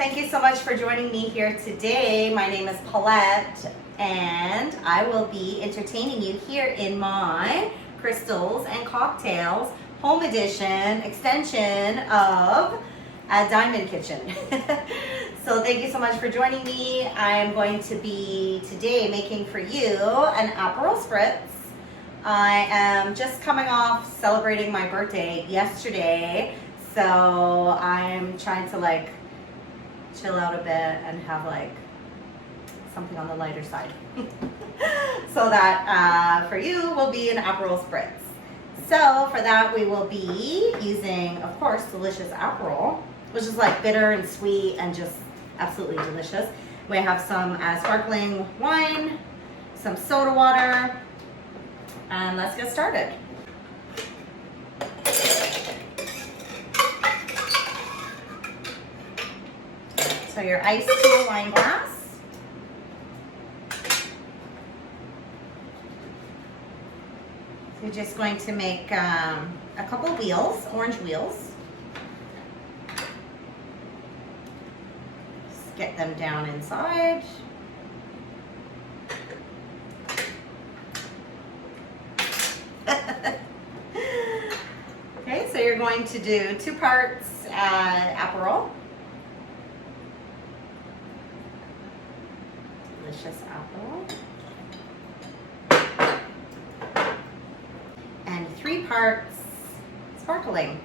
thank you so much for joining me here today. My name is Paulette, and I will be entertaining you here in my Crystals and Cocktails home edition extension of a Diamond Kitchen. So thank you so much for joining me. I'm going to be today making for you an Aperol Spritz. I am just coming off celebrating my birthday yesterday, so I'm trying to chill out a bit and have something on the lighter side. So that for you will be an Aperol Spritz. So for that we will be using, of course, delicious Aperol, which is bitter and sweet and just absolutely delicious. We have some sparkling wine, some soda water, and let's get started. So your ice to a wine glass. So you're just going to make a couple wheels, orange wheels. Just get them down inside. Okay, so you're going to do 2 parts Aperol. Delicious Aperol. And 3 parts sparkling.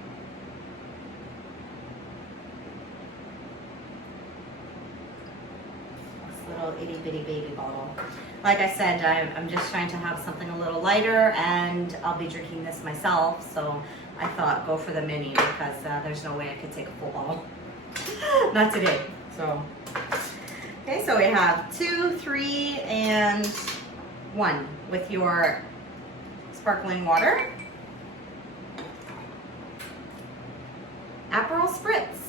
This little itty bitty baby bottle. Like I said, I'm just trying to have something a little lighter, and I'll be drinking this myself, so I thought go for the mini because there's no way I could take a full bottle. Not today. So, okay, so we have 2, 3, and 1 with your sparkling water. Aperol Spritz.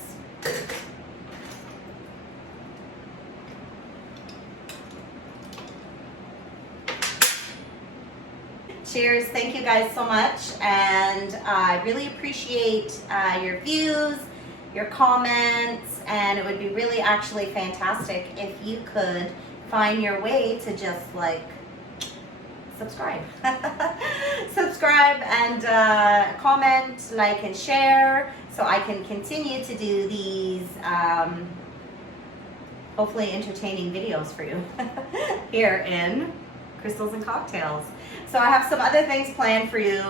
Cheers. Thank you guys so much, and I really appreciate your views, your comments, and it would be really actually fantastic if you could find your way to just subscribe. Subscribe and comment, like, and share, so I can continue to do these hopefully entertaining videos for you here in Crystals and Cocktails. So I have some other things planned for you.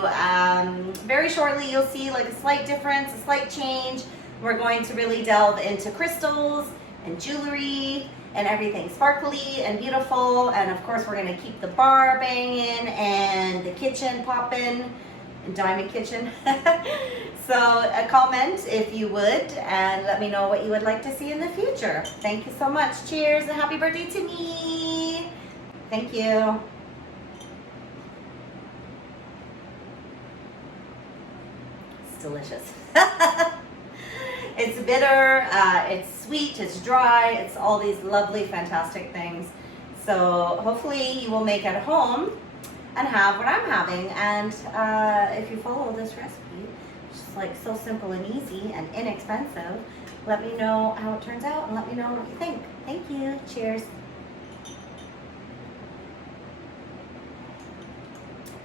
Very shortly you'll see a slight difference, a slight change. We're going to really delve into crystals and jewelry and everything sparkly and beautiful. And of course we're going to keep the bar banging and the kitchen popping, and Diamond Kitchen. So comment if you would, and let me know what you would like to see in the future. Thank you so much. Cheers and happy birthday to me. Thank you. It's delicious. It's bitter, it's sweet, it's dry, it's all these lovely, fantastic things. So hopefully you will make it at home and have what I'm having. And if you follow this recipe, which is so simple and easy and inexpensive, let me know how it turns out and let me know what you think. Thank you. Cheers.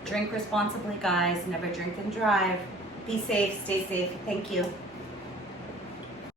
Drink responsibly, guys. Never drink and drive. Be safe, stay safe. Thank you.